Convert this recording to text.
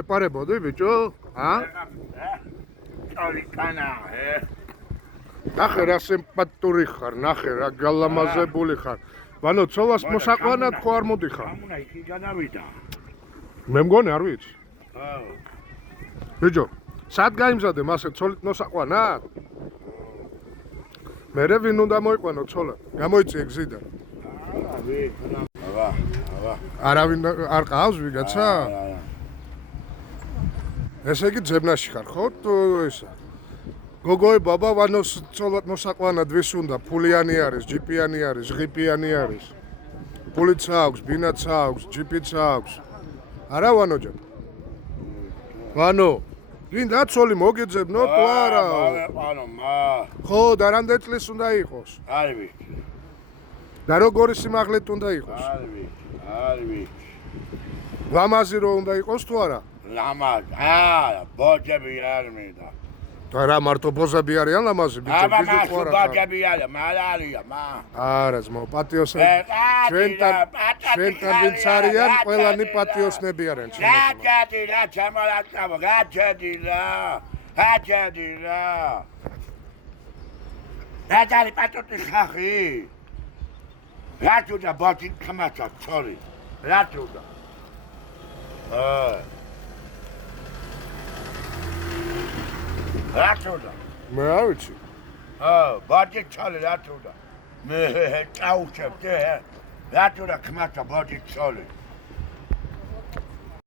ეპარებოდი ბიჭო? წოლიკანა, ნახე რა სიმპათური ხარ, ნახე რა გალამაზებული ხარ. ვანო ცოლას მოსაყვანად ხო არ მოდიხარ? ამუნა იქიდან ავიდა. მე მგონი არ ვიცი. აუ. ბიჭო, სად გაიმზადე მასე ცოლით მოსაყვანად? მერე ვინ უნდა მოიყვანო ცოლად? გამოიწიე გზიდან. არავინ არ ყავს ვიგაცა? ესე იგი ძებნაში ხარ, ხო? ესა. გოგოი ბაბა ვანოს ცოლად მოსაყვანად ვის უნდა? ფულიანი არის, ჯიპიანი არის, ღიპიანი არის. ფულიც აქვს, ბინაც აქვს, ჯიპიც აქვს. არა ვანოჯან? ვანო, გინდა ცოლი მოგეძებნო თუ არა? ვანო, ხო, და რამდენი წლის უნდა იყოს? არ ვიცი. და როგორი სიმაღლით უნდა იყოს? არ ვიცი. ლამაზი რო უნდა იყოს თუ არა? ლამაზ, ბოჯები არ მინდა. და რა მარტო ბოზები არიან ლამაზი ბიჭო ბიჭო თუ არა? ბოჯები არა, მარალია, არა ძმო, პატიოსნები. ჩვენთან ვინც არიან, ყველანი პატიოსნები არიან ჩემო. გაჯედი რა, ჩამოლაკავ, გაჯედი რა. გაჯედი რა. გაჯარი პატოტი ხახი. რა თუდა ბოჯი ხმაცა ცოლი. რა თუდა. რა თუდა? მე არ ვიცი. ბოჯი ცოლი რა თუდა? მე წაუჩებ, რა თუდა ხმაცა ბოჯი ცოლი.